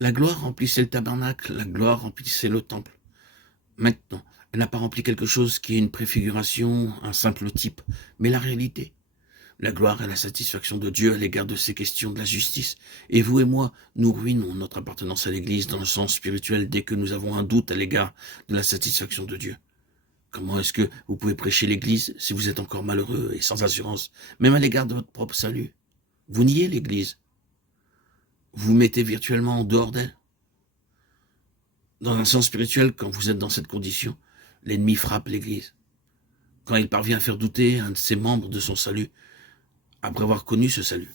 La gloire remplissait le tabernacle, la gloire remplissait le temple. Maintenant, elle n'a pas rempli quelque chose qui est une préfiguration, un simple type, mais la réalité. La gloire est la satisfaction de Dieu à l'égard de ces questions de la justice. Et vous et moi, nous ruinons notre appartenance à l'Église dans le sens spirituel dès que nous avons un doute à l'égard de la satisfaction de Dieu. Comment est-ce que vous pouvez prêcher l'Église si vous êtes encore malheureux et sans assurance, même à l'égard de votre propre salut? Vous niez l'Église. Vous vous mettez virtuellement en dehors d'elle. Dans un sens spirituel, quand vous êtes dans cette condition, l'ennemi frappe l'Église. Quand il parvient à faire douter un de ses membres de son salut, après avoir connu ce salut.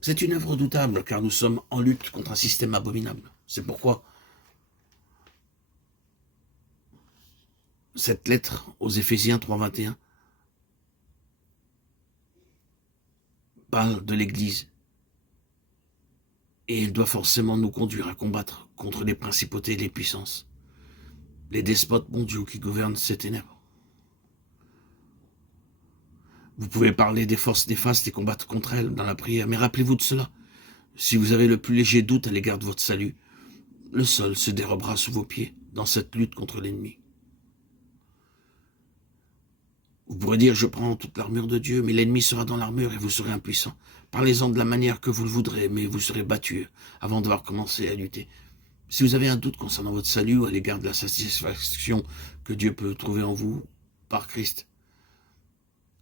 C'est une œuvre redoutable, car nous sommes en lutte contre un système abominable. C'est pourquoi cette lettre aux Éphésiens 3,21 parle de l'Église. Et elle doit forcément nous conduire à combattre contre les principautés et les puissances, les despotes mondiaux qui gouvernent ces ténèbres. Vous pouvez parler des forces néfastes et combattre contre elles dans la prière, mais rappelez-vous de cela. Si vous avez le plus léger doute à l'égard de votre salut, le sol se dérobera sous vos pieds dans cette lutte contre l'ennemi. Vous pourrez dire, je prends toute l'armure de Dieu, mais l'ennemi sera dans l'armure et vous serez impuissant. Parlez-en de la manière que vous le voudrez, mais vous serez battu avant d'avoir commencé à lutter. Si vous avez un doute concernant votre salut ou à l'égard de la satisfaction que Dieu peut trouver en vous par Christ,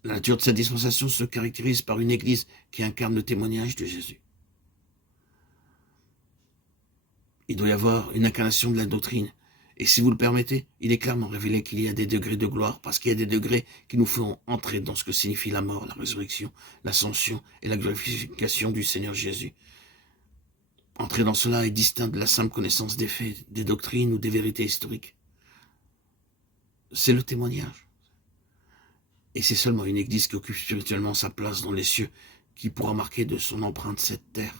la nature de cette dispensation se caractérise par une église qui incarne le témoignage de Jésus. Il doit y avoir une incarnation de la doctrine. Et si vous le permettez, il est clairement révélé qu'il y a des degrés de gloire, parce qu'il y a des degrés qui nous font entrer dans ce que signifie la mort, la résurrection, l'ascension et la glorification du Seigneur Jésus. Entrer dans cela est distinct de la simple connaissance des faits, des doctrines ou des vérités historiques. C'est le témoignage. Et c'est seulement une église qui occupe spirituellement sa place dans les cieux qui pourra marquer de son empreinte cette terre.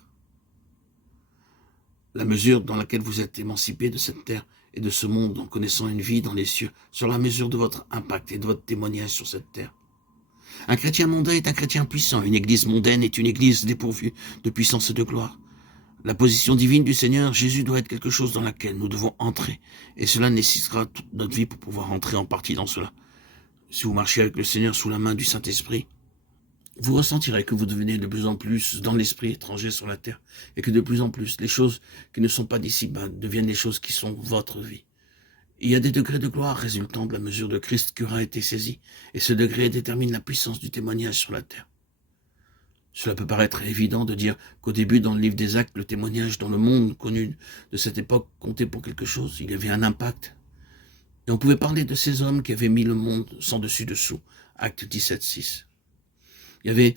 La mesure dans laquelle vous êtes émancipé de cette terre et de ce monde en connaissant une vie dans les cieux sur la mesure de votre impact et de votre témoignage sur cette terre. Un chrétien mondain est un chrétien puissant. Une église mondaine est une église dépourvue de puissance et de gloire. La position divine du Seigneur Jésus doit être quelque chose dans laquelle nous devons entrer. Et cela nécessitera toute notre vie pour pouvoir entrer en partie dans cela. Si vous marchez avec le Seigneur sous la main du Saint-Esprit, vous ressentirez que vous devenez de plus en plus dans l'esprit étranger sur la terre et que de plus en plus les choses qui ne sont pas d'ici-bas deviennent les choses qui sont votre vie. Il y a des degrés de gloire résultant de la mesure de Christ qui aura été saisie et ce degré détermine la puissance du témoignage sur la terre. Cela peut paraître évident de dire qu'au début dans le livre des Actes, le témoignage dans le monde connu de cette époque comptait pour quelque chose, il y avait un impact. Et on pouvait parler de ces hommes qui avaient mis le monde sans dessus-dessous. Acte 17:6. Il y avait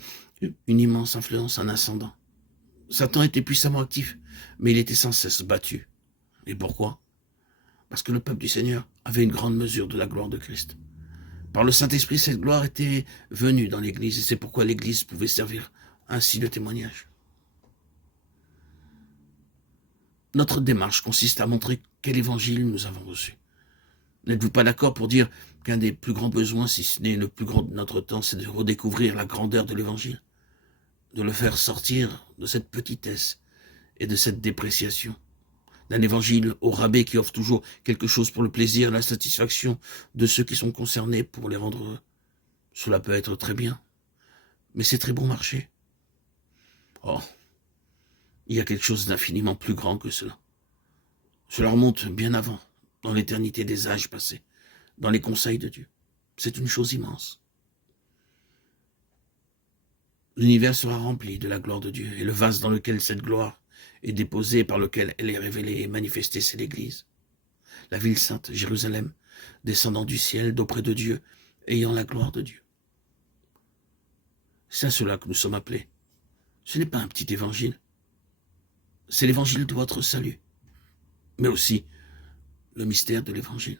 une immense influence, un ascendant. Satan était puissamment actif, mais il était sans cesse battu. Et pourquoi? Parce que le peuple du Seigneur avait une grande mesure de la gloire de Christ. Par le Saint-Esprit, cette gloire était venue dans l'Église, et c'est pourquoi l'Église pouvait servir ainsi de témoignage. Notre démarche consiste à montrer quel évangile nous avons reçu. N'êtes-vous pas d'accord pour dire qu'un des plus grands besoins, si ce n'est le plus grand de notre temps, c'est de redécouvrir la grandeur de l'Évangile, de le faire sortir de cette petitesse et de cette dépréciation, d'un Évangile au rabais qui offre toujours quelque chose pour le plaisir et la satisfaction de ceux qui sont concernés pour les rendre heureux. Cela peut être très bien, mais c'est très bon marché. Oh, il y a quelque chose d'infiniment plus grand que cela. Cela remonte bien avant, dans l'éternité des âges passés, dans les conseils de Dieu. C'est une chose immense. L'univers sera rempli de la gloire de Dieu, et le vase dans lequel cette gloire est déposée, par lequel elle est révélée et manifestée, c'est l'Église. La ville sainte, Jérusalem, descendant du ciel d'auprès de Dieu, ayant la gloire de Dieu. C'est à cela que nous sommes appelés. Ce n'est pas un petit évangile. C'est l'évangile de votre salut, mais aussi le mystère de l'évangile.